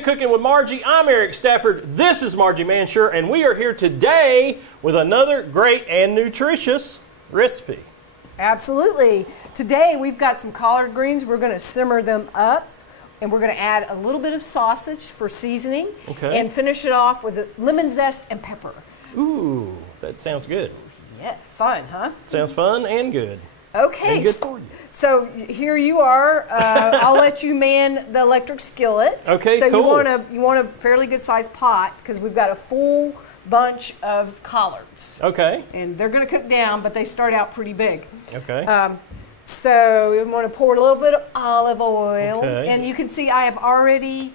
to Cooking with Margie. I'm Eric Stafford. This is Margie Mansure, and we are here today with another great and nutritious recipe. Absolutely. Today we've got some collard greens. We're going to simmer them up, and we're going to add a little bit of sausage for seasoning, and finish it off with lemon zest and pepper. Ooh, that sounds good. Yeah, fun, huh? Sounds fun and good. Okay, and good for you. So here you are. I'll let you man the electric skillet. Okay, so cool. you want a fairly good sized pot because we've got a full bunch of collards. Okay. And they're going to cook down, but they start out pretty big. Okay. So we want to pour a little bit of olive oil, and you can see I have already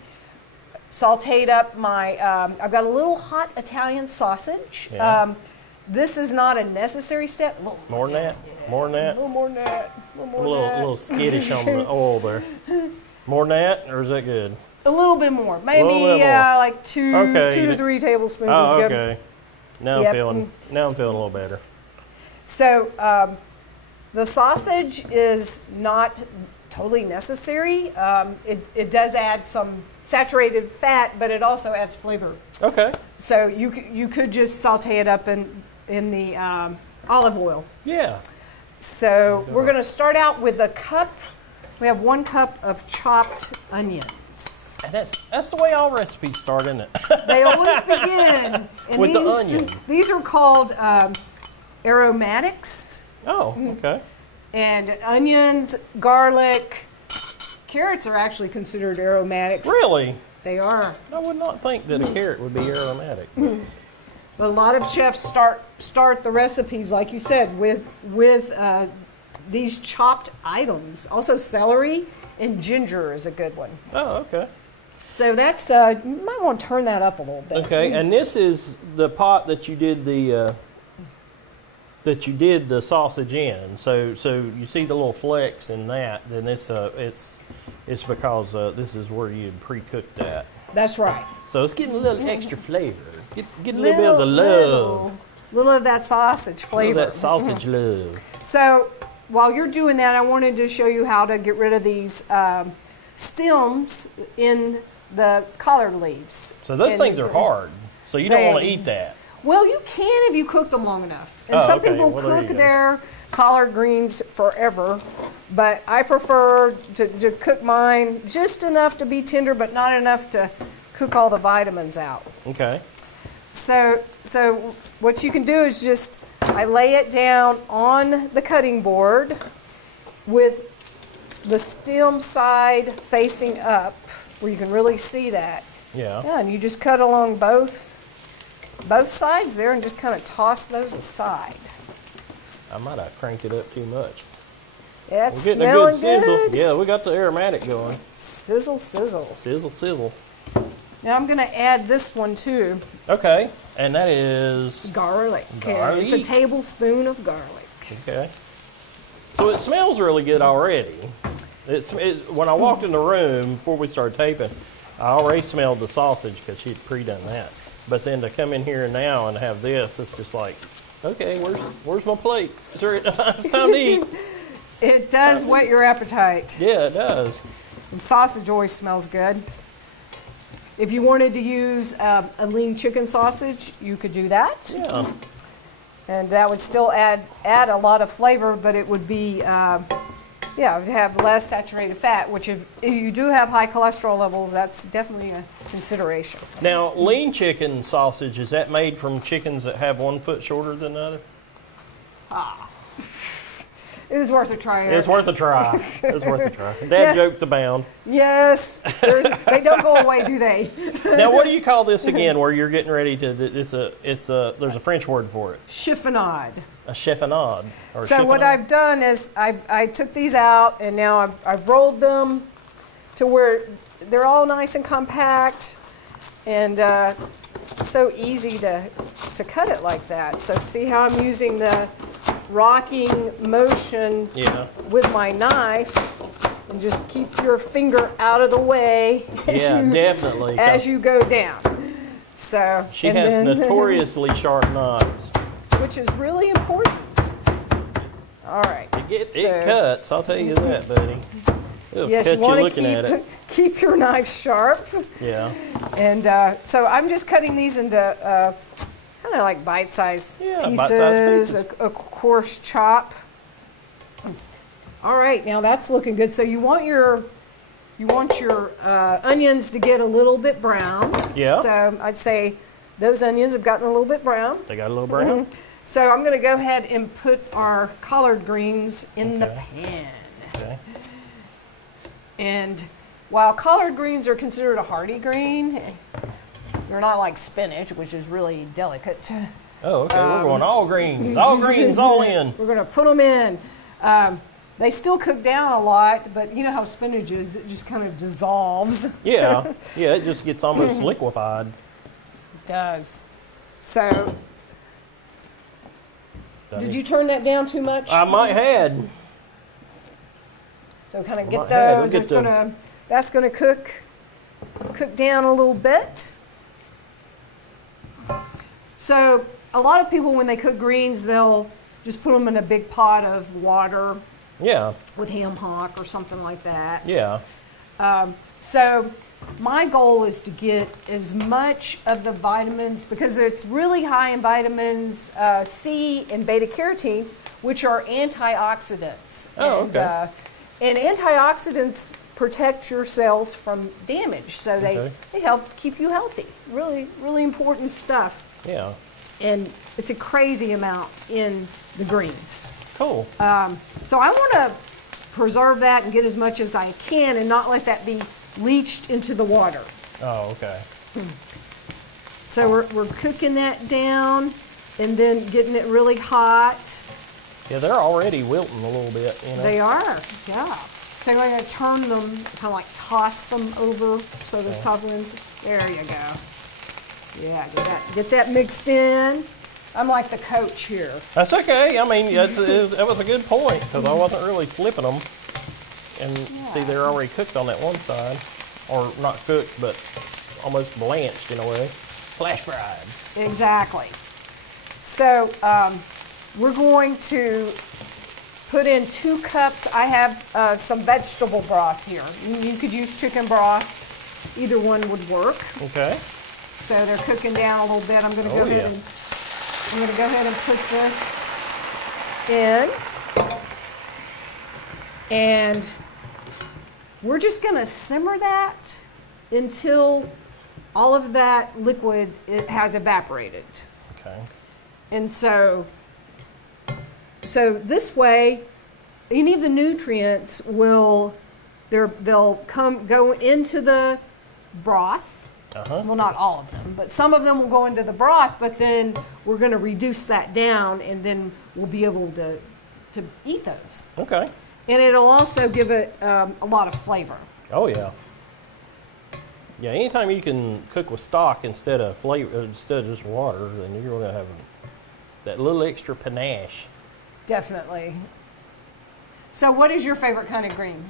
sauteed up my. I've got a little hot Italian sausage. Yeah. This is not a necessary step. More than that? More than that? A little more than that. A little skittish on the oil there. More than that, or is that good? A little bit more. Maybe like two to 3 tablespoons is good. Okay. Now I'm feeling a little better. So the sausage is not totally necessary. It does add some saturated fat, but it also adds flavor. Okay. So you could just saute it up in the olive oil. Yeah. So we're going to start out with a cup. We have 1 cup of chopped onions. And that's the way all recipes start, isn't it? They always begin with the onion. These are called aromatics. Oh, okay. And onions, garlic, carrots are actually considered aromatics. Really? They are. I would not think that a carrot would be aromatic. A lot of chefs start the recipes, like you said, with these chopped items. Also, celery and ginger is a good one. Oh, okay. So that's you might want to turn that up a little bit. Okay, and this is the pot that you did the sausage in. So you see the little flecks in that. Then it's because this is where you pre-cooked that. That's right. So it's getting a little extra flavor. Getting a little bit of the love. Little of that sausage flavor. That sausage love. So while you're doing that, I wanted to show you how to get rid of these stems in the collard leaves. So those things are hard. So you don't want to eat that. Well, you can if you cook them long enough. And some people cook their collard greens forever, but I prefer to cook mine just enough to be tender, but not enough to cook all the vitamins out. Okay. So what you can do is just, I lay it down on the cutting board with the stem side facing up, where you can really see that. Yeah. Yeah, and you just cut along both sides there and just kind of toss those aside. I might have cranked it up too much. Yeah, it's smelling good. Yeah, we got the aromatic going. Sizzle, sizzle. Sizzle, sizzle. Now I'm going to add this one too. Okay, and that is? Garlic. It's a tablespoon of garlic. Okay. So it smells really good already. When I walked in the room before we started taping, I already smelled the sausage because she'd pre-done that. But then to come in here now and have this, it's just like, okay, where's my plate? It's time to eat. It does whet your appetite. Yeah, it does. And sausage always smells good. If you wanted to use a lean chicken sausage, you could do that. Yeah. And that would still add a lot of flavor, but it would be, it would have less saturated fat, which if you do have high cholesterol levels, that's definitely a consideration. Now, lean chicken sausage, is that made from chickens that have 1 foot shorter than the other? It was worth a try. It's worth a try. It's worth a try. Dad jokes abound. Yes. They don't go away, do they? Now, what do you call this again where you're getting ready to, there's a French word for it. Chiffonade. A chiffonade. So what I've done is I took these out and now I've rolled them to where they're all nice and compact, and it's so easy to cut it like that. So see how I'm using the rocking motion with my knife, and just keep your finger out of the way as you go down. So she has notoriously sharp knives, which is really important. All right. It cuts, I'll tell you that, buddy. Yes, you want to keep your knife sharp. Yeah. And so I'm just cutting these into kind of like bite-sized pieces, bite-sized pieces. A coarse chop. All right, now that's looking good. So you want your onions to get a little bit brown. Yeah. So I'd say those onions have gotten a little bit brown. They got a little brown? So I'm going to go ahead and put our collard greens in the pan. Okay. And while collard greens are considered a hearty green, they're not like spinach, which is really delicate. Oh, okay. We're going all greens. All greens, all in. We're going to put them in. They still cook down a lot, but you know how spinach is. It just kind of dissolves. Yeah. Yeah, it just gets almost liquefied. It does. So, did you turn that down too much? I might have. So kind of get those. That's going to cook down a little bit. So a lot of people, when they cook greens, they'll just put them in a big pot of water. Yeah. With ham hock or something like that. Yeah. So my goal is to get as much of the vitamins, because it's really high in vitamins C and beta carotene, which are antioxidants. Oh, okay. And antioxidants protect your cells from damage, so they help keep you healthy. Really, really important stuff. Yeah. And it's a crazy amount in the greens. Cool. So I want to preserve that and get as much as I can and not let that be leached into the water. Oh, okay. So we're cooking that down and then getting it really hot. Yeah, they're already wilting a little bit, you know. They are, yeah. So I'm going to turn them, kind of like toss them over so those top ones, there you go. Yeah, get that mixed in. I'm like the coach here. That's okay. I mean, that was a good point, because I wasn't really flipping them. And see, they're already cooked on that one side. Or not cooked, but almost blanched in a way. Flash fried. Exactly. So we're going to put in 2 cups. I have some vegetable broth here. You could use chicken broth. Either one would work. Okay. So they're cooking down a little bit. I'm going to go ahead and put this in. And we're just going to simmer that until all of that liquid has evaporated. Okay. And so this way, any of the nutrients they'll go into the broth. Well, not all of them, but some of them will go into the broth, but then we're going to reduce that down, and then we'll be able to eat those. Okay. And it'll also give it a lot of flavor. Oh, yeah. Yeah, anytime you can cook with stock instead of just water, then you're going to have that little extra panache. Definitely. So what is your favorite kind of green?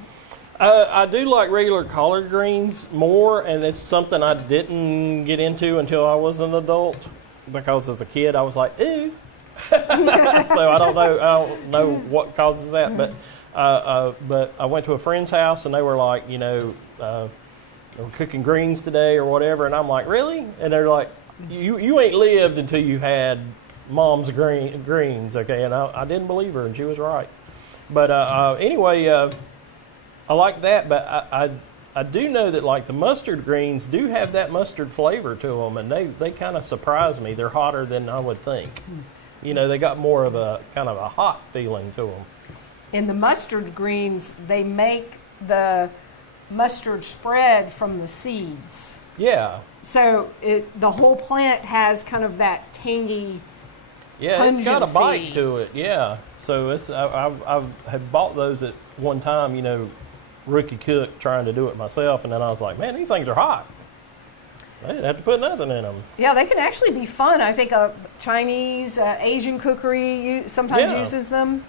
I do like regular collard greens more, and it's something I didn't get into until I was an adult, because as a kid I was like, ew. So I don't know what causes that, but I went to a friend's house and they were like, we're cooking greens today or whatever, and I'm like, really? And they're like, you ain't lived until you had mom's greens, okay? And I didn't believe her, and she was right. But anyway, I like that, but I do know that like the mustard greens do have that mustard flavor to them, and they kind of surprise me. They're hotter than I would think. They got more of a kind of a hot feeling to them. In the mustard greens, they make the mustard spread from the seeds. Yeah. So the whole plant has kind of that tangy. Yeah, it's got a bite to it. Yeah. So I've had bought those at one time. Rookie cook trying to do it myself, and then I was like, man, these things are hot. I didn't have to put nothing in them. Yeah, they can actually be fun. I think Chinese, Asian cookery sometimes uses them.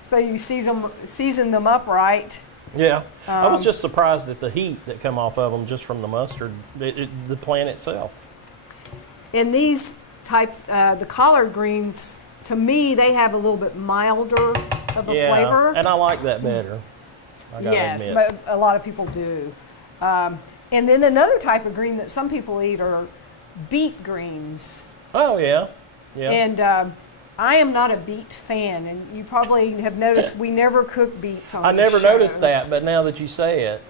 Especially you season them up right. Yeah, I was just surprised at the heat that come off of them just from the mustard, the plant itself. And these the collard greens, to me, they have a little bit milder of a flavor. And I like that better. I gotta yes, admit. but a lot of people do. And then another type of green that some people eat are beet greens. Oh, yeah. Yeah. And I am not a beet fan, and you probably have noticed we never cook beets on I the never show. noticed that, but now that you say it.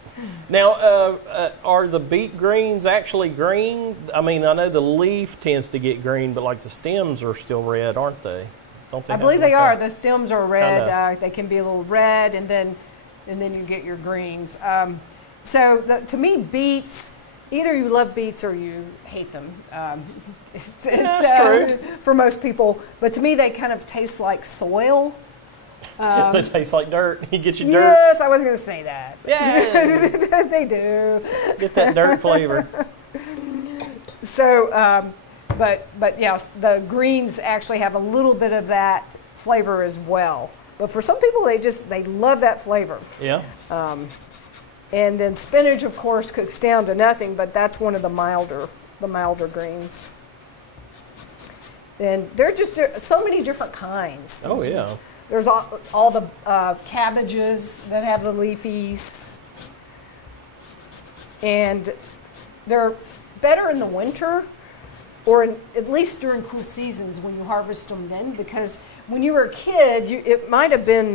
Now, are the beet greens actually green? I mean, I know the leaf tends to get green, but like the stems are still red, aren't they? Don't they? I believe they are. The stems are red. They can be a little red, and then you get your greens. To me, beets, either you love beets or you hate them. That's true. For most people. But to me, they kind of taste like soil. They taste like dirt. You get your dirt. Yes, I was going to say that. Yeah. They do. Get that dirt flavor. So, but yes, the greens actually have a little bit of that flavor as well. But for some people, they love that flavor. Yeah. And then spinach, of course, cooks down to nothing, but that's one of the milder greens. And there are just so many different kinds. Oh, yeah. There's all the cabbages that have the leafies. And they're better in the winter, or at least during cool seasons when you harvest them then, because when you were a kid, it might have been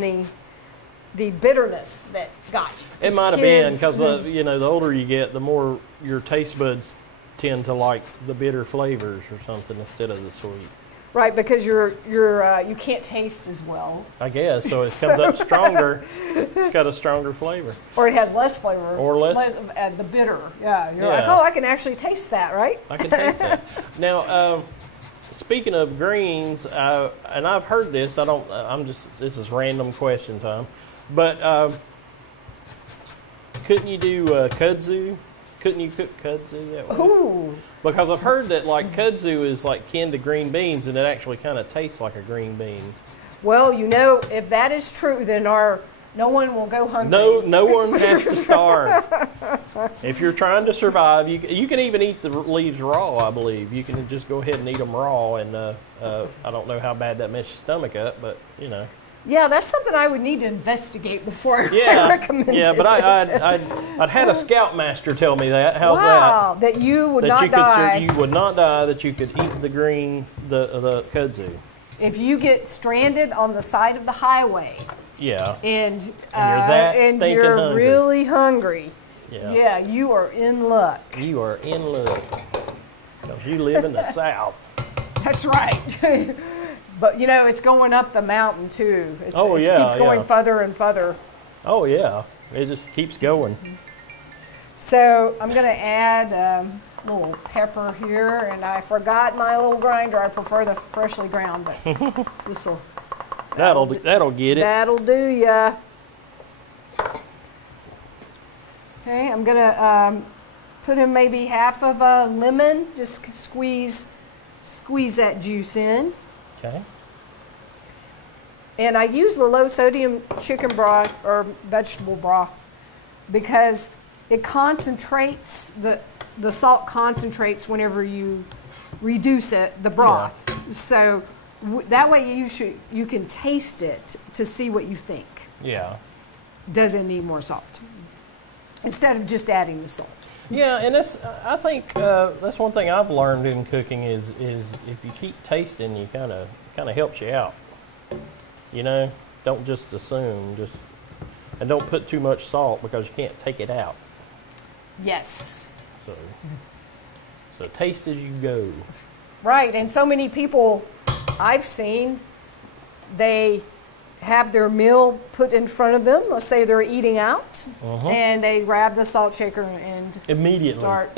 the bitterness that got you. It might have been, because the older you get, the more your taste buds tend to like the bitter flavors or something instead of the sweet. Right, because you can't taste as well. I guess, so it comes up stronger. It's got a stronger flavor. Or it has less flavor. Or less. The bitter, yeah. You're like, oh, I can actually taste that, right? I can taste that. Now, speaking of greens, and I've heard this, this is random question time, but couldn't you do kudzu? Couldn't you cook kudzu that way? Ooh. Because I've heard that like kudzu is like kin to green beans, and it actually kind of tastes like a green bean. Well, if that is true, then no one will go hungry. No one has to starve. If you're trying to survive, you can even eat the leaves raw, I believe. You can just go ahead and eat them raw, and I don't know how bad that messes your stomach up, but you know. Yeah, that's something I would need to investigate before I recommend it. Yeah, but I'd had a scoutmaster tell me that. How's that? Wow, that you would not die. You would not die, that you could eat the kudzu. If you get stranded on the side of the highway. Yeah. And you're hungry. Really hungry. Yeah. Yeah, you are in luck. You are in luck. Because you live in the South. That's right. But, it's going up the mountain, too. It keeps going further and further. Oh, yeah. It just keeps going. So I'm going to add a little pepper here. And I forgot my little grinder. I prefer the freshly ground. But this'll... That'll get it. That'll do ya. Okay, I'm going to put in maybe half of a lemon. Just squeeze that juice in. Okay. And I use the low sodium chicken broth or vegetable broth because it concentrates, the salt concentrates whenever you reduce the broth. Yeah. So that way you can taste it to see what you think. Yeah. Does it need more salt? Instead of just adding the salt. Yeah, and I think that's one thing I've learned in cooking is if you keep tasting, you kind of helps you out. Don't just assume, and don't put too much salt because you can't take it out. Yes. So taste as you go. Right, and so many people I've seen, they have their meal put in front of them. Let's say they're eating out, and they grab the salt shaker and immediately start.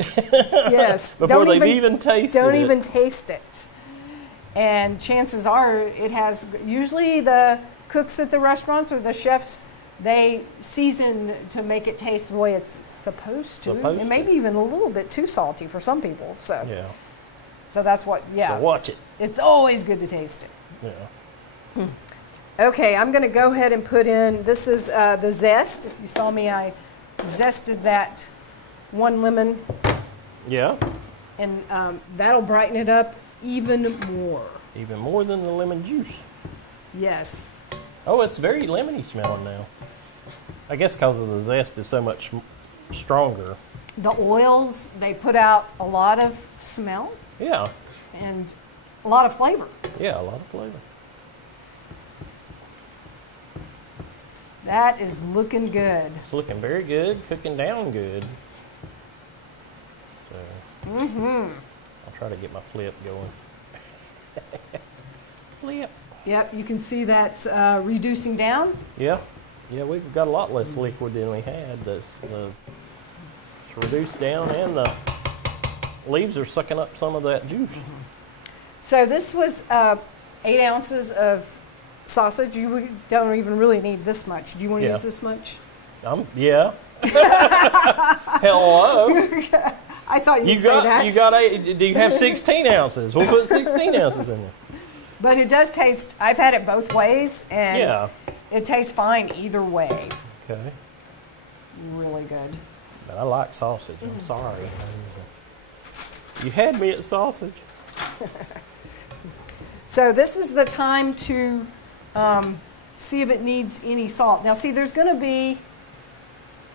Yes, before they've even tasted it. Don't even taste it. And chances are, it has. Usually, the cooks at the restaurants or the chefs, they season to make it taste the way it's supposed to, and maybe even a little bit too salty for some people. So yeah. So that's what. Yeah. So watch it. It's always good to taste it. Yeah. Okay, I'm going to go ahead and put in, this is the zest. You saw me, I zested that one lemon. Yeah. And that'll brighten it up even more. Even more than the lemon juice. Yes. Oh, it's very lemony smelling now. I guess because of the zest is so much stronger. The oils, they put out a lot of smell. Yeah. And a lot of flavor. Yeah, a lot of flavor. That is looking good. It's looking very good, cooking down good. So, I'll try to get my flip going. Flip. Yep, you can see that's reducing down. Yeah. Yeah, we've got a lot less liquid than we had. It's reduced down, and the leaves are sucking up some of that juice. So this was 8 ounces of sausage. You don't even really need this much. Do you want to use this much? Yeah. Hello. I thought you'd say that. You got do you have 16 ounces? We'll put 16 ounces in there. But it does taste, I've had it both ways, and it tastes fine either way. Okay. Really good. But I like sausage. I'm sorry. You had me at sausage. So this is the time to see if it needs any salt. Now see, there's going to be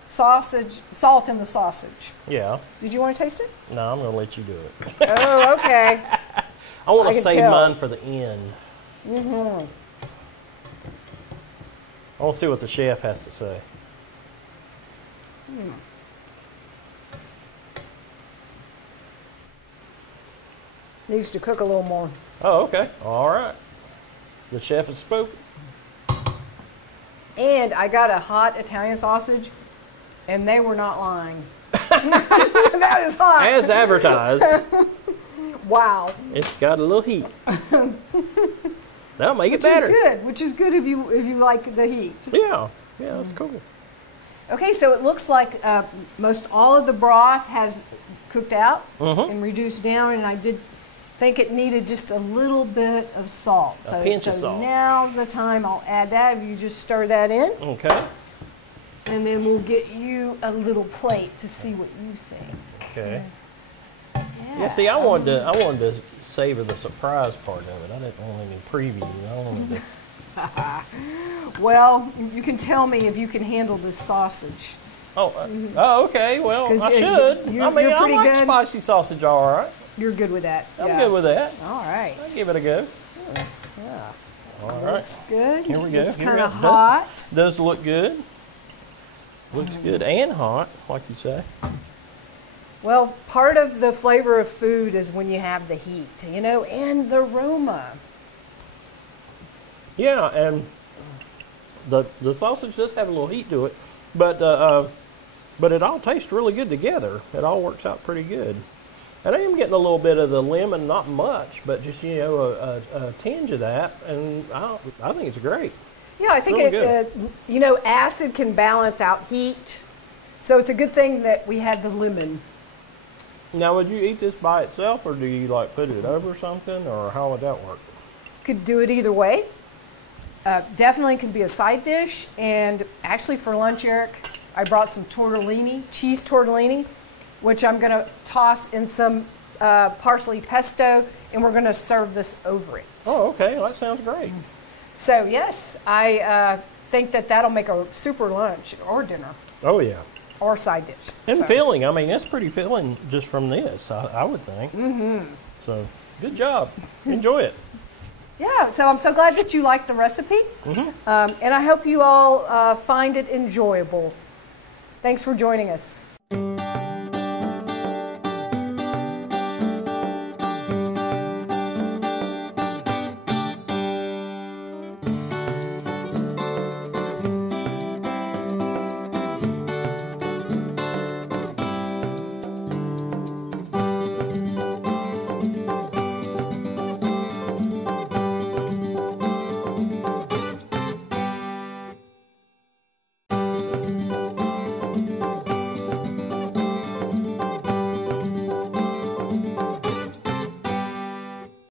salt in the sausage. Yeah. Did you want to taste it? No, I'm going to let you do it. Oh, okay. I want to save mine for the end. Mm-hmm. I want to see what the chef has to say. Needs to cook a little more. Oh, okay. All right. The chef has spoken. And I got a hot Italian sausage, and they were not lying. That is hot. As advertised. Wow. It's got a little heat. That'll make it better. Which is good if you like the heat. Yeah. Yeah, that's cool. Okay, so it looks like most all of the broth has cooked out and reduced down, and I did think it needed just a little bit of salt. A pinch of salt. Now's the time I'll add that. If you just stir that in. Okay. And then we'll get you a little plate to see what you think. Okay. Yeah, see, I wanted to savor the surprise part of it. I didn't want any preview. I wanted to. Well, you can tell me if you can handle this sausage. Oh, okay. Well, I should. I mean, I like spicy sausage, all right. You're good with that. I'm good with that. All right. I'll give it a go. Yeah. All right. Looks good. Here we go. It's kind of hot. Does look good. Looks good and hot, like you say. Well, part of the flavor of food is when you have the heat, and the aroma. Yeah, and the sausage does have a little heat to it, but it all tastes really good together. It all works out pretty good. And I am getting a little bit of the lemon, not much, but just a tinge of that, and I think it's great. Yeah, I think acid can balance out heat, so it's a good thing that we had the lemon. Now, would you eat this by itself, or do you put it over something, or how would that work? Could do it either way. Definitely could be a side dish, and actually for lunch, Eric, I brought some cheese tortellini, which I'm going to toss in some parsley pesto, and we're going to serve this over it. Oh, okay. Well, that sounds great. So, yes, I think that'll make a super lunch or dinner. Oh, yeah. Or side dish. And filling. I mean, that's pretty filling just from this, I would think. So, good job. Enjoy it. Yeah, so I'm so glad that you liked the recipe. And I hope you all find it enjoyable. Thanks for joining us.